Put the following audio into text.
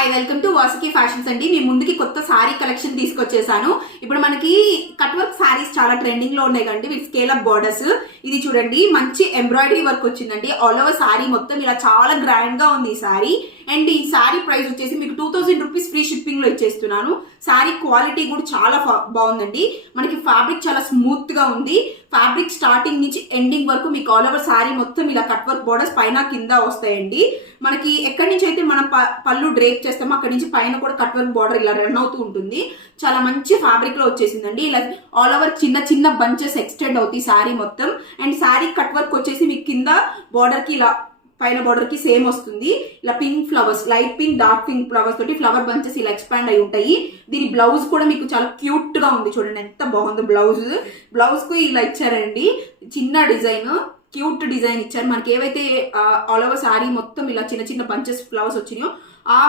Hi welcome to Vasuki fashions అండి. మీ ముందుకి కొత్త సారీ కలెక్షన్ తీసుకొచ్చేసాను. ఇప్పుడు మనకి కట్ వర్క్ సారీస్ చాలా ట్రెండింగ్ లో ఉన్నాయి కండి విత్ స్కేల్ అప్ బోర్డర్స్. ఇది చూడండి మంచి ఎంబ్రాయిడరీ వర్క్ వచ్చిందండి. ఆల్ ఓవర్ సారీ మొత్తం ఇలా చాలా గ్రాండ్ గా ఉంది ఈ సారీ. అండ్ ఈ సారీ ప్రైస్ వచ్చేసి మీకు 2000 రూపీస్ ఫ్రీ షిప్పింగ్ లో ఇచ్చేస్తున్నాను. సారీ క్వాలిటీ కూడా చాలా బాగుందండి. మనకి ఫ్యాబ్రిక్ చాలా స్మూత్ గా ఉంది. ఫ్యాబ్రిక్ స్టార్టింగ్ నుంచి ఎండింగ్ వరకు మీకు ఆల్ ఓవర్ సారీ మొత్తం ఇలా కట్ వర్క్ బోర్డర్స్ పైన కింద వస్తాయండి. మనకి ఎక్కడి నుంచి అయితే మనం పళ్ళు డ్రేప్ చేస్తామో అక్కడి నుంచి పైన కూడా కట్ వర్క్ బోర్డర్ ఇలా రన్ అవుతూ ఉంటుంది. చాలా మంచి ఫ్యాబ్రిక్ లో వచ్చేసిందండి. ఇలా ఆల్ ఓవర్ చిన్న చిన్న బంచెస్ ఎక్స్టెండ్ అవుతాయి సారీ మొత్తం. అండ్ సారీ కట్ వర్క్ వచ్చేసి మీకు కింద బోర్డర్ కి ఇలా పైన బోర్డర్ కి సేమ్ వస్తుంది. ఇలా pink flowers, light pink dark pink flowers తోటి ఫ్లవర్ బంచెస్ ఇలా ఎక్స్పాండ్ అయి ఉంటాయి. దీని బ్లౌజ్ కూడా మీకు చాలా క్యూట్ గా ఉంది. చూడండి ఎంత బాగుందో బ్లౌజ్ కు ఇలా ఇచ్చారండి. చిన్న డిజైన్, క్యూట్ డిజైన్ ఇచ్చారు. మనకి ఏవైతే ఆల్ ఓవర్ సారీ మొత్తం ఇలా చిన్న చిన్న బంచెస్ ఫ్లవర్స్ వచ్చినాయో ఆ